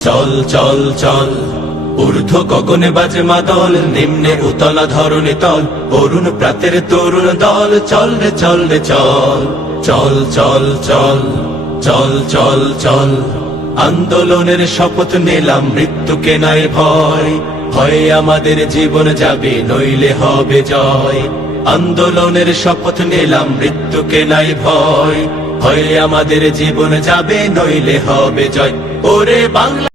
চল চল চল ঊর্ধ্ব গগনে বাজে মাদল, নিম্নে উতলা ধরণী তল, অরুণ প্রাতের তরুণ দল। চল রে চল রে চল, চল চল চল চল চল চল। আন্দোলনের শপথ নিলাম, মৃত্যুকে নাই ভয়, হয় আমাদের জীবন যাবে নইলে হবে জয়। আন্দোলনের শপথ নিলাম, মৃত্যুকে নাই ভয়, হয় আমাদের জীবন যাবে নইলে হবে জয়। ওরে বাংলা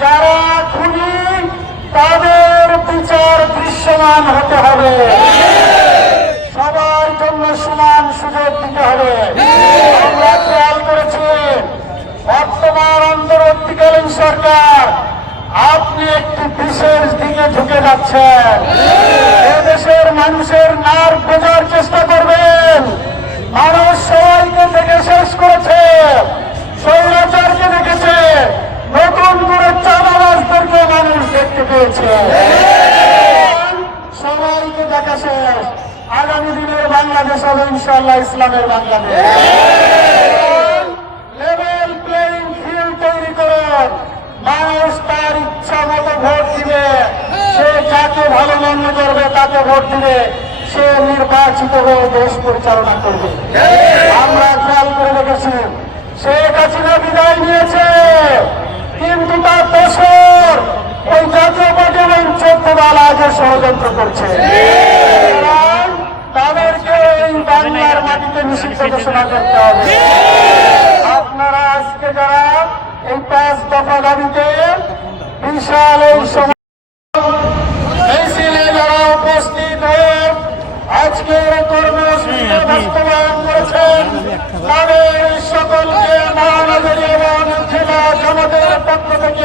যারা খুনি তাদের বিচার দৃশ্যমান হতে হবে, সবার জন্য সমান সুযোগ দিতে হবে। আমরা খেয়াল করেছি বর্তমান অন্তর্বর্তীকালীন সরকার আপনি একটি বিশেষ দিকে ঢুকে যাচ্ছেন। এদেশের মানুষের নার বোঝার চেষ্টা করবেন। মানুষ সবাইকে দেখে শেষ করেছে, স্বৈরাচারকে দেখেছে, নতুন করে চাঁদাবাজদেরকে মানুষ দেখতে পেয়েছে। সবাইকে দেখা শেষ, আগামী দিনের বাংলাদেশ হবে ইনশাআল্লাহ ইসলামের বাংলাদেশ। লেভেল প্লেইং ফিল্ড তৈরি করুন, মানুষ তার ইচ্ছা মতো ভোট দিবে, সে যাকে ভালো মনে করবে তাকে ভোট দিবে, সে নির্বাচিত হয়ে দেশ পরিচালনা করবে। আমরা খেয়াল করে দেখেছি শেখ হাসিনা বিদায় নিয়েছে, কিন্তু তার দোসর ওই জাতীয় পার্টি এবং 14 দল আগে ষড়যন্ত্র করছে। তাদেরকে এই বাংলার মাটিতে নিষিদ্ধ ঘোষণা করতে হবে। আপনারা আজকে যারা এই 5 দফা দাবিতে বিশাল এই মিছিলে যারা উপস্থিত হয়ে আজকের কর্মসূচি বাস্তবায়ন করেছেন, তাদের সকলকে মহানগরী এবং জেলা জামাতের পক্ষ থেকে